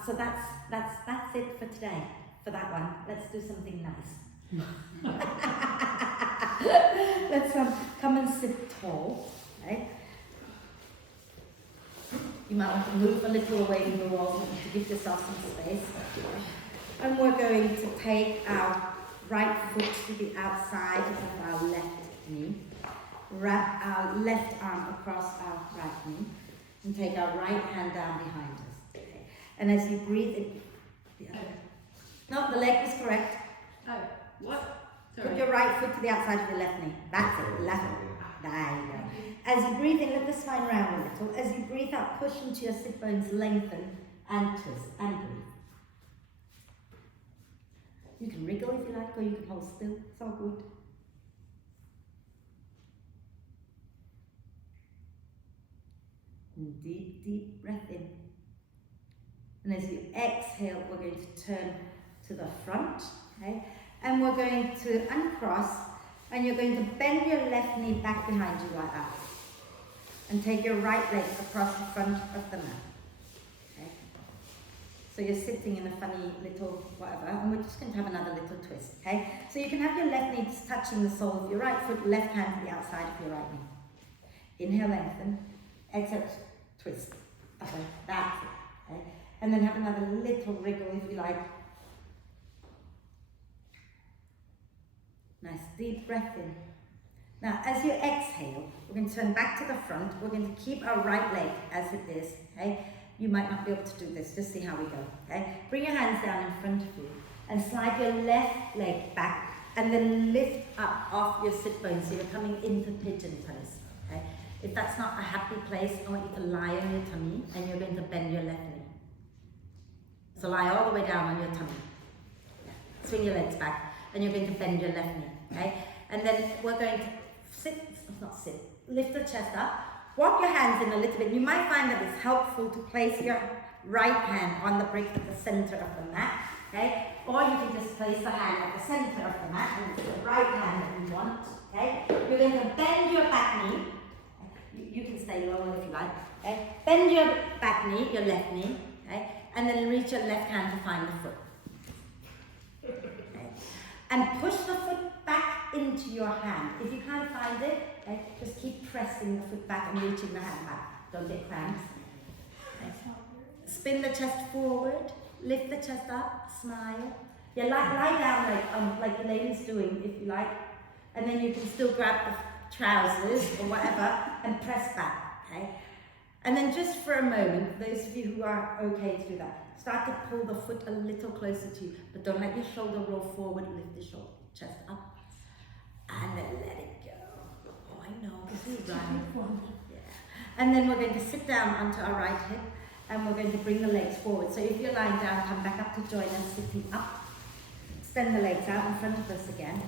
So that's it for today, for that one. Let's do something nice. Let's come and sit tall, right? You might want to move a little away from the wall to give yourself some space. And we're going to take our right foot to the outside of our left knee. Wrap our left arm across our right knee. And take our right hand down behind us. Okay. And as you breathe in, the other. No, the leg is correct. Oh, what? Put your right foot to the outside of your left knee. That's it, left. There you go. As you breathe in, let the spine round a little. As you breathe out, push into your sit bones, lengthen and twist and breathe. You can wriggle if you like, or you can hold still. It's all good. And deep, deep breath in. And as you exhale, we're going to turn to the front, okay? And we're going to uncross, and you're going to bend your left knee back behind you like that. And take your right leg across the front of the mat. Okay? So you're sitting in a funny little whatever, and we're just going to have another little twist, okay? So you can have your left knee just touching the sole of your right foot, left hand to the outside of your right knee. Inhale, lengthen. Exhale, twist. Okay, that's it. Okay? And then have another little wriggle if you like. Nice deep breath in. Now, as you exhale, we're going to turn back to the front. We're going to keep our right leg as it is, okay? You might not be able to do this, just see how we go, okay? Bring your hands down in front of you and slide your left leg back and then lift up off your sit bones so you're coming into pigeon pose, okay? If that's not a happy place, I want you to lie on your tummy and you're going to bend your left knee. So lie all the way down on your tummy. Swing your legs back and you're going to bend your left knee, okay? And then we're going to lift the chest up, walk your hands in a little bit. You might find that it's helpful to place your right hand on the brick at the center of the mat, okay? Or you can just place the hand at the center of the mat, and it's the right hand that you want, okay? You're going to bend your back knee. You can stay lower if you like, okay? Bend your back knee, your left knee, okay? And then reach your left hand to find the foot. Okay? And push the foot back into your hand. If you can't find it, okay, just keep pressing the foot back and reaching the hand back. Don't get cramps. Okay. Spin the chest forward, lift the chest up, smile. Yeah, lie down like the lady's doing, if you like. And then you can still grab the trousers or whatever and press back, okay? And then just for a moment, those of you who are okay to do that, start to pull the foot a little closer to you, but don't let your shoulder roll forward, lift the shoulder, chest up, and then let it go. Oh, I know, this is right. Yeah. And then we're going to sit down onto our right hip, and we're going to bring the legs forward. So if you're lying down, come back up to join us, sitting up. Extend the legs out in front of us again.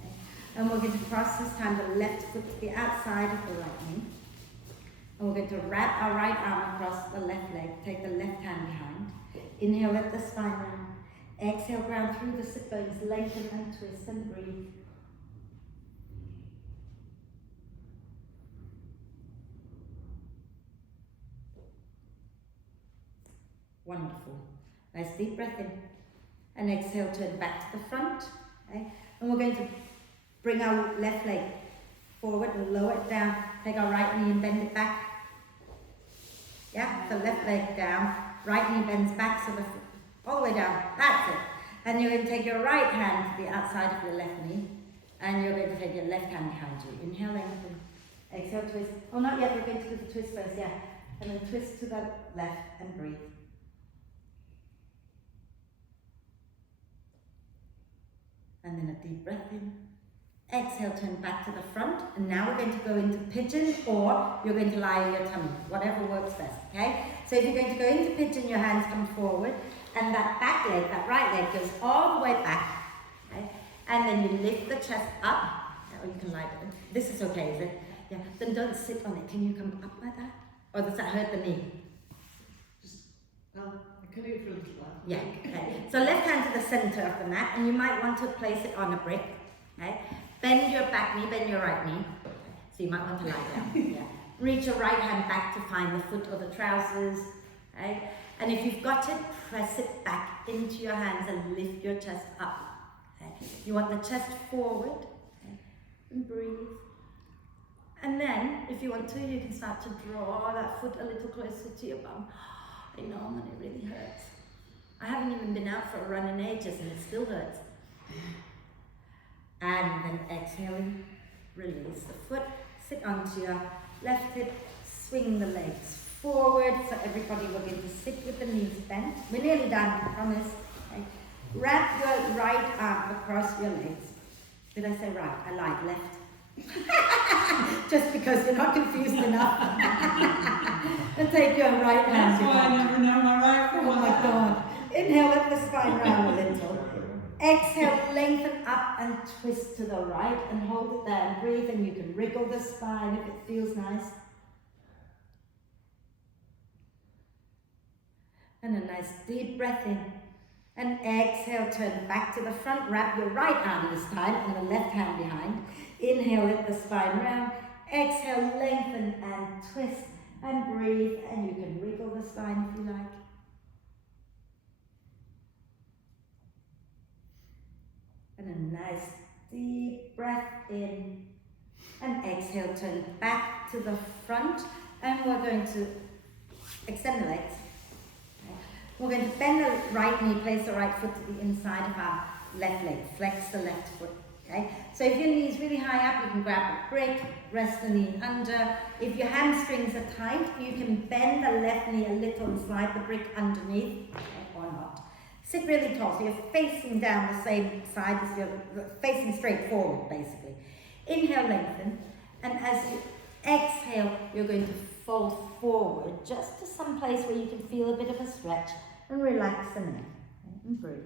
Okay. And we're going to cross this time the left foot to the outside of the right knee. And we're going to wrap our right arm across the left leg, take the left hand behind. Inhale, let the spine round. Exhale, ground through the sit bones, lengthen and twist and breathe. Wonderful. Nice deep breath in. And exhale, turn back to the front. Okay? And we're going to bring our left leg forward and lower it down. Take our right knee and bend it back. Yeah, the left leg down. Right knee bends back, so the foot all the way down. That's it. And you're going to take your right hand to the outside of your left knee. And you're going to take your left hand behind you. Inhale, lengthen. Exhale, twist. Oh, not yet. We're going to do the twist first, yeah. And then twist to the left and breathe. And then a deep breath in. Exhale, turn back to the front. And now we're going to go into pigeon, or you're going to lie on your tummy, whatever works best, okay? So if you're going to go into pigeon, your hands come forward, and that back leg, that right leg, goes all the way back, okay? And then you lift the chest up, or you can lie down. This is okay, is it? Yeah, then don't sit on it. Can you come up like that? Or does that hurt the knee? I can do it for a little while. Yeah, okay. So left hand to the center of the mat, and you might want to place it on a brick, okay? Bend your back knee, bend your right knee. So you might want to lie down. Yeah. Reach your right hand back to find the foot or the trousers. Okay? And if you've got it, press it back into your hands and lift your chest up. Okay? You want the chest forward. Okay? And breathe. And then, if you want to, you can start to draw that foot a little closer to your bum. I know, and it really hurts. I haven't even been out for a run in ages, and it still hurts. And then exhaling, release the foot, sit onto your left hip, swing the legs forward. So everybody, we're going to sit with the knees bent. We're nearly done, I promise. Okay. Wrap your right arm across your legs. Did I say right? I lied, left. Just because you're not confused enough. And take your right hand That's why I behind. never know my right from Oh my my left. God. Inhale, let the spine round a little. Exhale, lengthen up and twist to the right and hold it there and breathe, and you can wriggle the spine if it feels nice. And a nice deep breath in. And exhale, turn back to the front, wrap your right arm this time and the left hand behind. Inhale, let the spine round. Exhale, lengthen and twist and breathe, and you can wriggle the spine if you like. And a nice deep breath in. And exhale, turn back to the front, and we're going to extend the legs. We're going to bend the right knee, place the right foot to the inside of our left leg, flex the left foot, okay? So if your knee is really high up, you can grab a brick, rest the knee under. If your hamstrings are tight, you can bend the left knee a little and slide the brick underneath, okay, or not. Sit really tall, so you're facing down the same side as you're facing straight forward, basically. Inhale, lengthen, and as you exhale, you're going to fold forward just to some place where you can feel a bit of a stretch and relax the neck, okay, and breathe.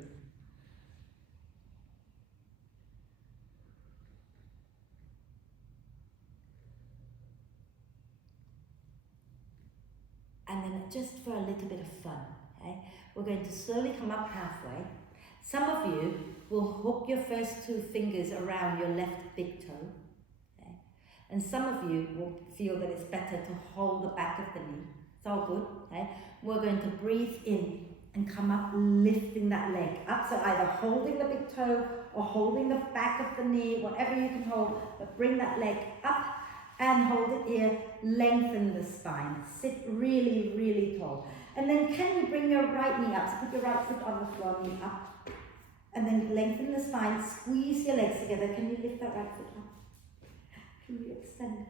And then just for a little bit of fun, okay, we're going to slowly come up halfway. Some of you will hook your first two fingers around your left big toe, okay? And some of you will feel that it's better to hold the back of the knee. It's all good, okay? We're going to breathe in and come up, lifting that leg up. So either holding the big toe or holding the back of the knee, whatever you can hold, but bring that leg up and hold it here, lengthen the spine. Sit really, really tall. And then can you bring your right knee up? So put your right foot on the floor, knee up. And then lengthen the spine, squeeze your legs together. Can you lift that right foot up? Can you extend?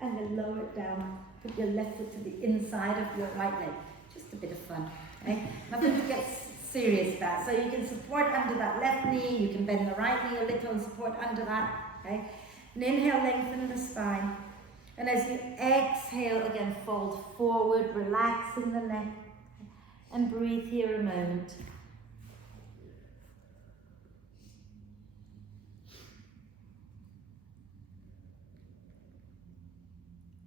And then lower it down. Put your left foot to the inside of your right leg. Just a bit of fun, okay? Nothing to get serious about. So you can support under that left knee. You can bend the right knee a little and support under that, okay? And inhale, lengthen the spine. And as you exhale, again, fold forward, relaxing the neck. And breathe here a moment.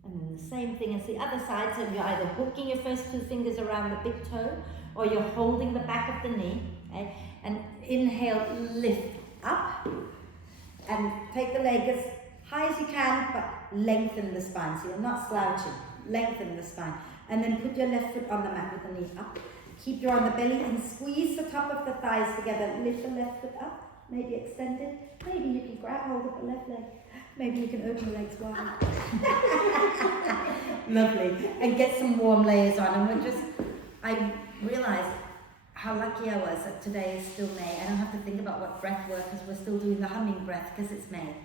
And then the same thing as the other side, so you're either hooking your first two fingers around the big toe or you're holding the back of the knee, okay? And inhale, lift up and take the leg as high as you can, but lengthen the spine, so you're not slouching, lengthen the spine. And then put your left foot on the mat with the knee up. Keep your on the belly and squeeze the top of the thighs together, lift the left foot up, maybe extend it, maybe you can grab hold of the left leg. Maybe you can open your legs wide. Lovely. And get some warm layers on. And I realised how lucky I was that today is still May. I don't have to think about what breath work because we're still doing the humming breath because it's May.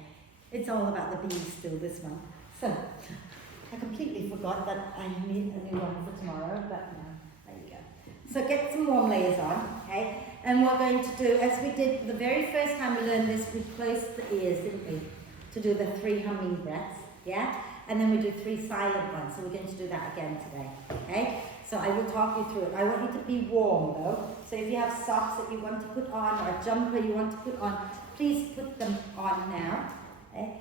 It's all about the bees still this month. So, I completely forgot that I need a new one for tomorrow, but no, there you go. So get some warm layers on, okay? And we're going to do, as we did the very first time we learned this, we closed the ears, didn't we? To do the 3 humming breaths, yeah? And then we do 3 silent ones, so we're going to do that again today, okay? So I will talk you through it. I want you to be warm though, so if you have socks that you want to put on or a jumper you want to put on, please put them on now, okay?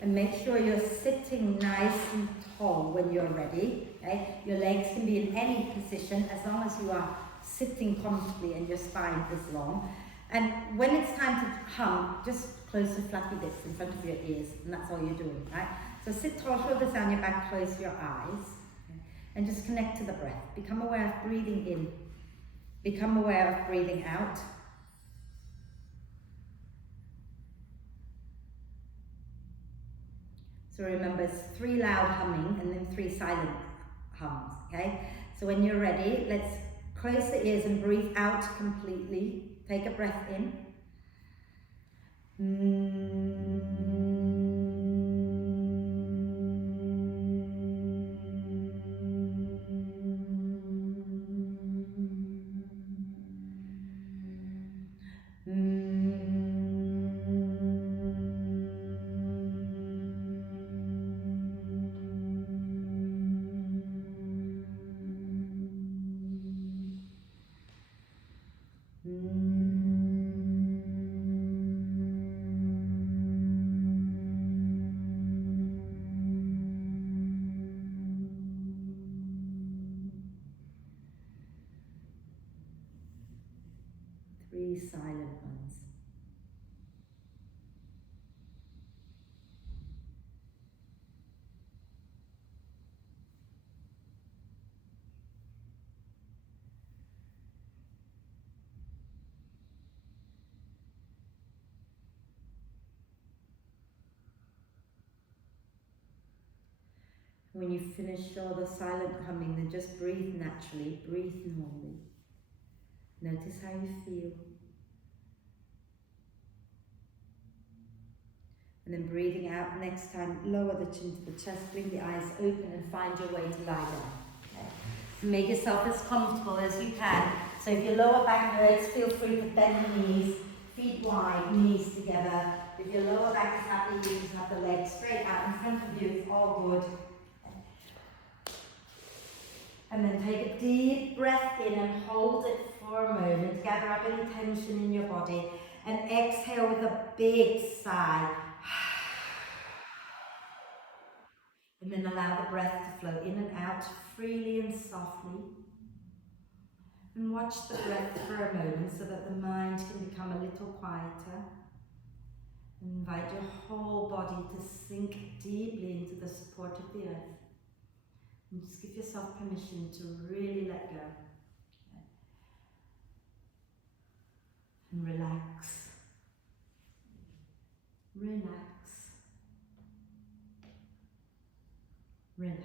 And make sure you're sitting nice and tall when you're ready, okay? Your legs can be in any position as long as you are sitting comfortably and your spine is long. And when it's time to hum, just close the fluffy bits in front of your ears, and that's all you're doing, right? So sit tall, shoulders down your back, close your eyes, okay? And just connect to the breath. Become aware of breathing in. Become aware of breathing out. So remember, it's 3 loud humming and then 3 silent hums, okay? So when you're ready, let's close the ears and breathe out completely. Take a breath in. these silent ones. When you finish all the silent humming, then just breathe naturally, breathe normally. Notice how you feel. And then breathing out, next time, lower the chin to the chest, bring the eyes open and find your way to lie down. Okay. So make yourself as comfortable as you can. So if your lower back hurts, feel free to bend the knees, feet wide, knees together. If your lower back is happy, you just have the legs straight out in front of you, it's all good. And then take a deep breath in and hold it for a moment. Gather up any tension in your body. And exhale with a big sigh. And then allow the breath to flow in and out freely and softly. And watch the breath for a moment so that the mind can become a little quieter. And invite your whole body to sink deeply into the support of the earth. And just give yourself permission to really let go. And relax. Relax. Relax.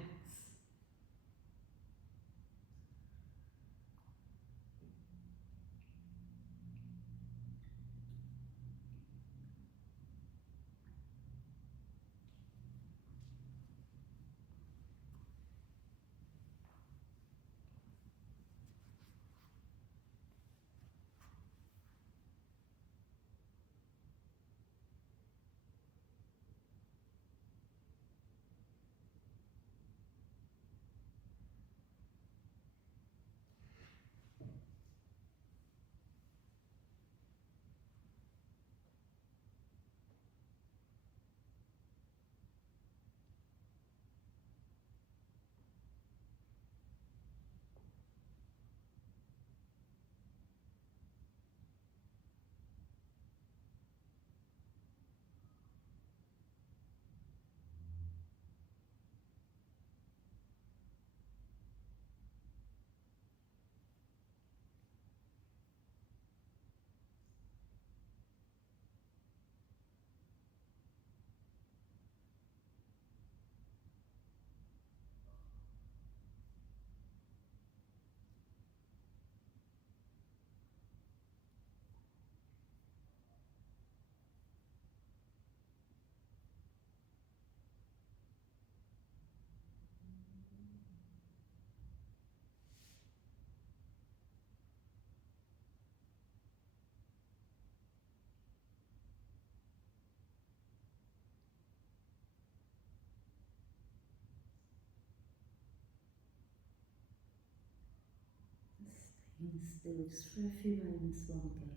Staying still just for a few moments longer.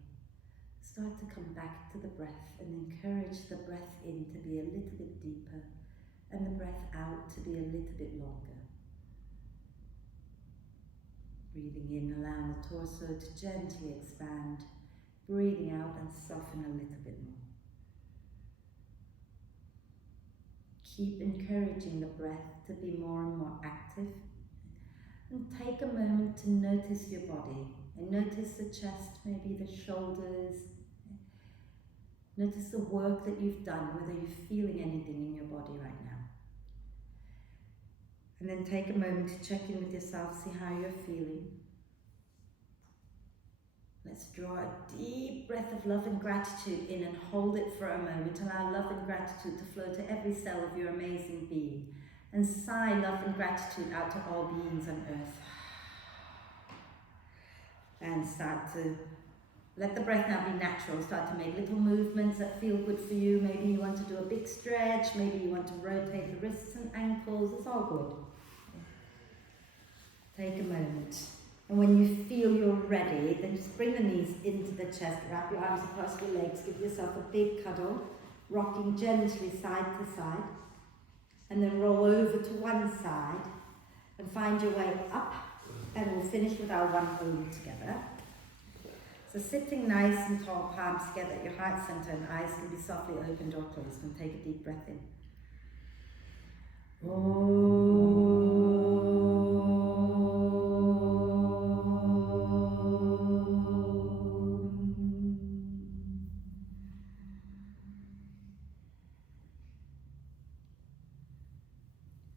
Start to come back to the breath and encourage the breath in to be a little bit deeper and the breath out to be a little bit longer. Breathing in, allowing the torso to gently expand. Breathing out and soften a little bit more. Keep encouraging the breath to be more and more active. And take a moment to notice your body. And notice the chest, maybe the shoulders. Notice the work that you've done, whether you're feeling anything in your body right now. And then take a moment to check in with yourself, see how you're feeling. Let's draw a deep breath of love and gratitude in and hold it for a moment. Allow love and gratitude to flow to every cell of your amazing being. And sigh love and gratitude out to all beings on earth. And start to let the breath now be natural. Start to make little movements that feel good for you. Maybe you want to do a big stretch. Maybe you want to rotate the wrists and ankles. It's all good. Take a moment. And when you feel you're ready, then just bring the knees into the chest. Wrap your arms across your legs. Give yourself a big cuddle. Rocking gently side to side. And then roll over to one side. And find your way up. And we'll finish with our one hold together. So sitting nice and tall, palms together at your heart center, and eyes can be softly opened or closed. And take a deep breath in.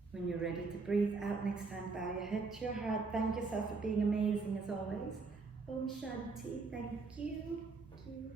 When you're ready to breathe out next time, bow your head to your heart. Thank yourself for being amazing as always. Om Shanti. Thank you. Thank you.